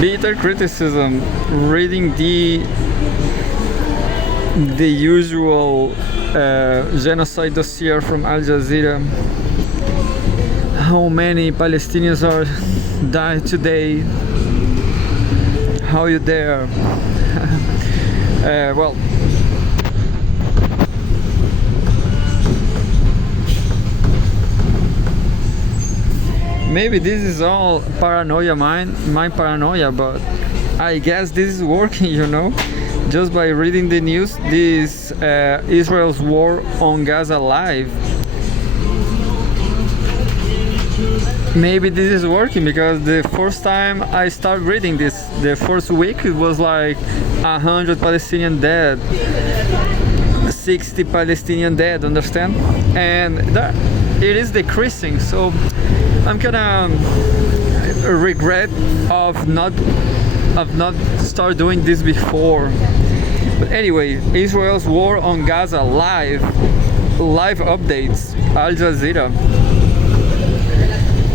bitter criticism, reading the usual genocide dossier from Al Jazeera. How many Palestinians are died today? How you dare? Well, maybe this is all paranoia, my paranoia, but I guess this is working, just by reading the news. This Israel's war on Gaza live. Maybe this is working, because the first time I started reading this, the first week, it was like 100 Palestinian dead, 60 Palestinian dead, understand? And it is decreasing, so I'm kinda regret of not start doing this before. But anyway, Israel's war on Gaza live updates, Al Jazeera.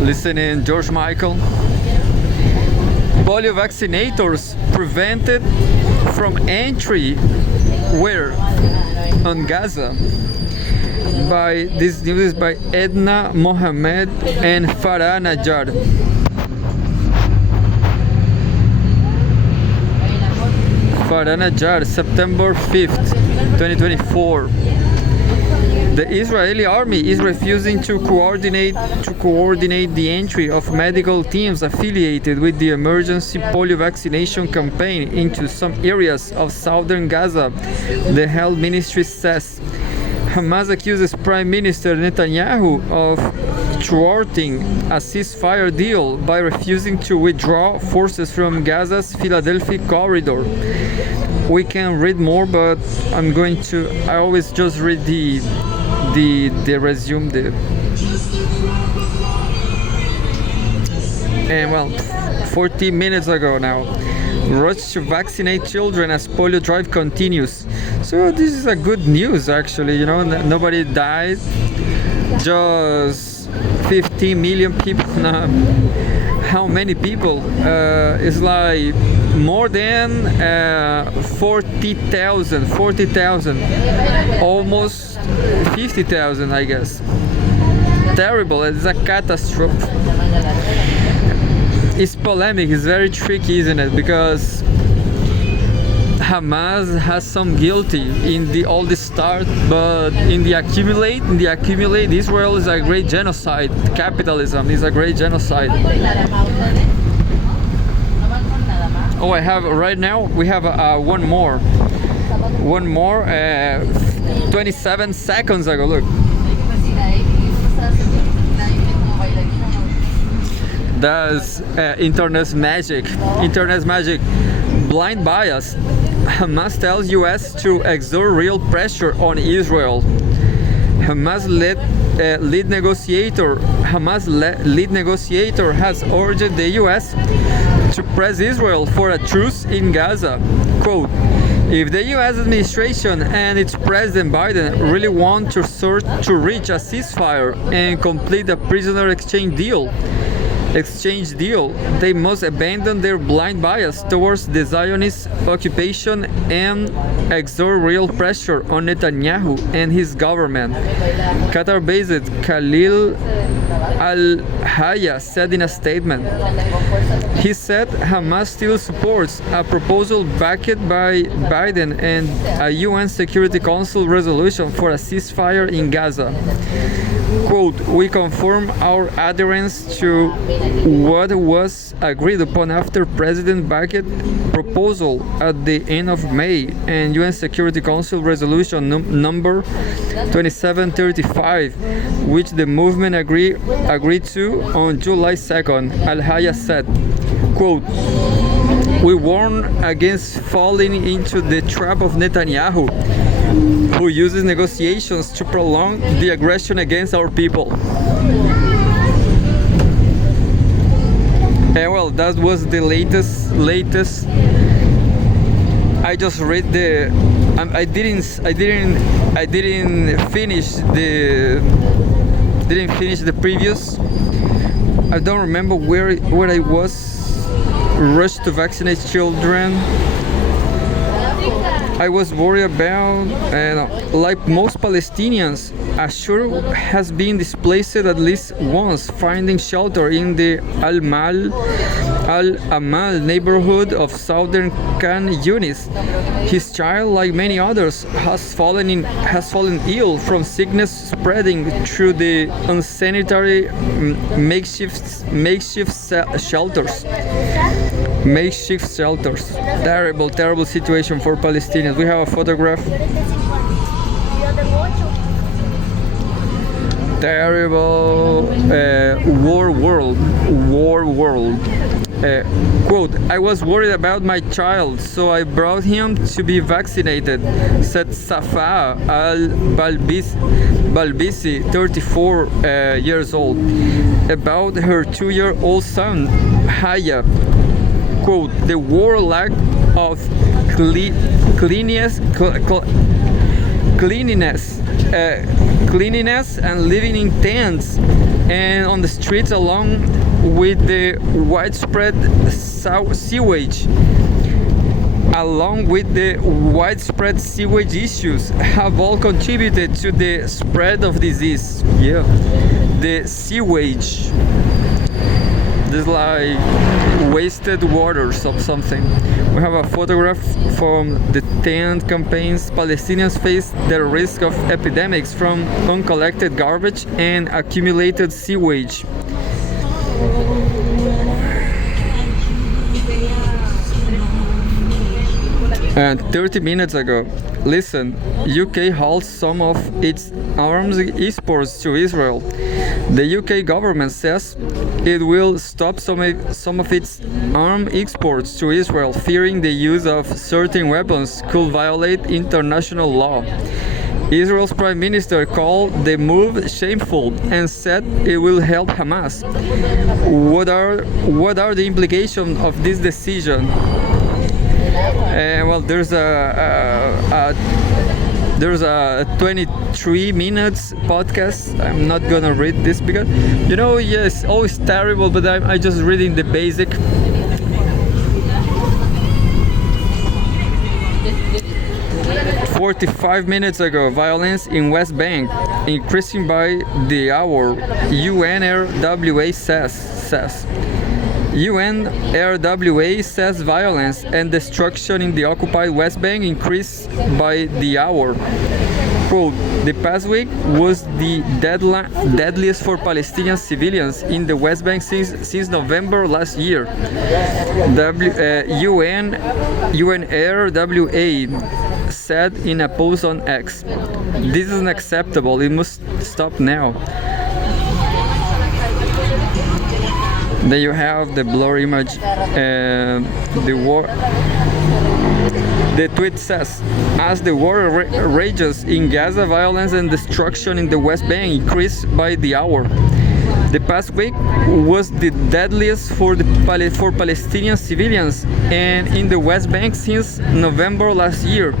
Listen in, George Michael. Polio vaccinators prevented from entry where? On Gaza. By this news is by Edna Mohamed and Farah Najjar. Farah Najjar, September 5th, 2024. The Israeli army is refusing to coordinate the entry of medical teams affiliated with the emergency polio vaccination campaign into some areas of southern Gaza, the health ministry says. Hamas accuses Prime Minister Netanyahu of thwarting a ceasefire deal by refusing to withdraw forces from Gaza's Philadelphia corridor. We can read more, but I always just read the resume and well, 40 minutes ago now. Rush to vaccinate children as polio drive continues. So this is a good news, actually. Nobody died, just 15 million people. How many people? It's like more than 40,000, almost 50,000, I guess. Terrible. It's a catastrophe. It's polemic. It's very tricky, isn't it? Because Hamas has some guilty in all the start, but in the accumulate, Israel is a great genocide. Capitalism is a great genocide. Oh, we have one more, 27 seconds ago, look. That's internet's magic. Blind bias. Hamas tells US to exert real pressure on Israel. Hamas lead negotiator has urged the US to press Israel for a truce in Gaza. Quote, if the US administration and its President Biden really want to reach a ceasefire and complete a prisoner exchange deal, they must abandon their blind bias towards the Zionist occupation and exert real pressure on Netanyahu and his government. Qatar-based Khalil Al-Hayya said in a statement. He said Hamas still supports a proposal backed by Biden and a UN Security Council resolution for a ceasefire in Gaza. Quote, we confirm our adherence to what was agreed upon after President Backed proposal at the end of May and UN Security Council resolution number 2735, which the movement agreed to on July 2nd, Al-Hayya said. Quote, we warn against falling into the trap of Netanyahu, who uses negotiations to prolong the aggression against our people. And well, that was the latest. I just read I didn't finish the previous. I don't remember where I was rush to vaccinate children. I was worried about, like most Palestinians, Ashur has been displaced at least once, finding shelter in the Al-Amal neighborhood of southern Khan Yunis. His child, like many others, has fallen ill from sickness spreading through the unsanitary makeshift shelters. Terrible situation for Palestinians. We have a photograph. Terrible war world. Quote, I was worried about my child, so I brought him to be vaccinated, said Safa al-Balbisi, 34 years old, about her 2-year-old son, Haya. Quote, the war lack of cleanliness and living in tents and on the streets, along with the widespread sewage issues, have all contributed to the spread of disease. Yeah, the sewage. This like wasted waters of something. We have a photograph from the tent campaigns. Palestinians face the risk of epidemics from uncollected garbage and accumulated sewage. And 30 minutes ago, listen, UK halts some of its arms exports to Israel. The UK government says it will stop some of its arms exports to Israel, fearing the use of certain weapons could violate international law. Israel's prime minister called the move shameful and said it will help Hamas. What are the implications of this decision? Well, there's a 23 minutes podcast. I'm not gonna read this because, yes, always terrible, but I just reading the basic. "45 minutes ago, violence in West Bank increasing by the hour," UNRWA says. UNRWA says violence and destruction in the occupied West Bank increased by the hour. Quote, the past week was the deadliest for Palestinian civilians in the West Bank since November last year. UNRWA said in a post on X. This is unacceptable. It must stop now. Then you have the blur image. The tweet says, as the war rages in Gaza, violence and destruction in the West Bank increased by the hour. The past week was the deadliest for Palestinian civilians and in the West Bank since November last year.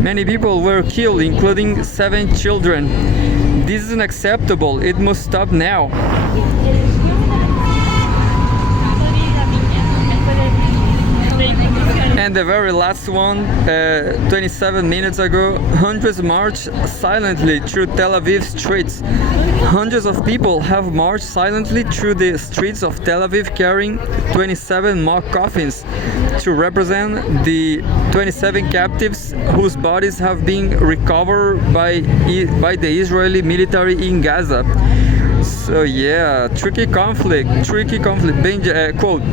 Many people were killed, including 7 children. This is unacceptable. It must stop now. And the very last one, 27 minutes ago, hundreds marched silently through Tel Aviv streets. Hundreds of people have marched silently through the streets of Tel Aviv carrying 27 mock coffins to represent the 27 captives whose bodies have been recovered by the Israeli military in Gaza. So yeah, tricky conflict. Quote,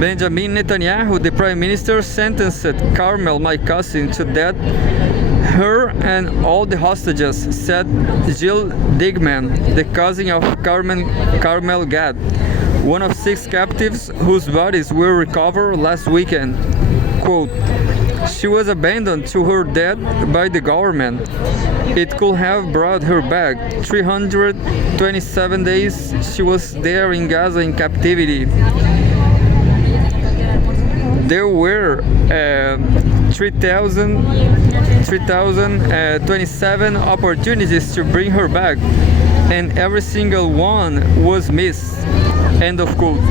Benjamin Netanyahu, the prime minister, sentenced Carmel, my cousin, to death. Her and all the hostages, said Jill Digman, the cousin of Carmel Gad, one of 6 captives whose bodies were recovered last weekend. Quote, she was abandoned to her death by the government. It could have brought her back. 327 days she was there in Gaza in captivity. There were 3,027 opportunities to bring her back, and every single one was missed. End of quote.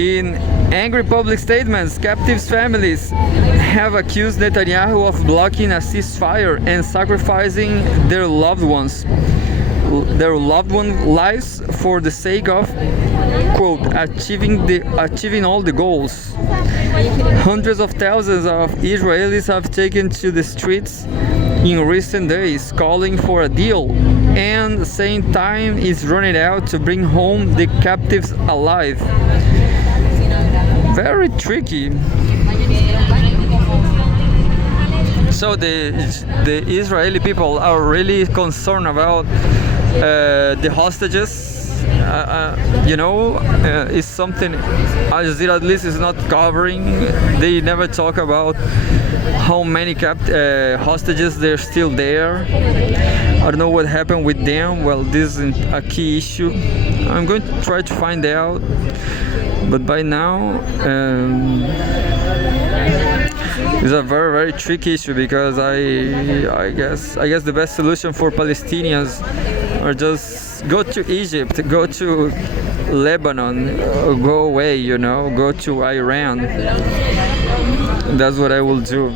In Angry public statements. Captives' families have accused Netanyahu of blocking a ceasefire and sacrificing their loved ones' lives for the sake of, quote, achieving all the goals. Hundreds of thousands of Israelis have taken to the streets in recent days calling for a deal and saying time is running out to bring home the captives alive. Very tricky. So the Israeli people are really concerned about the hostages. It's something Al Jazeera at least is not covering. They never talk about how many hostages they're still there. I don't know what happened with them. Well, this is a key issue. I'm going to try to find out, but by now it's a very, very tricky issue because I guess the best solution for Palestinians are just go to Egypt, go to Lebanon, go away, go to Iran. That's what I will do.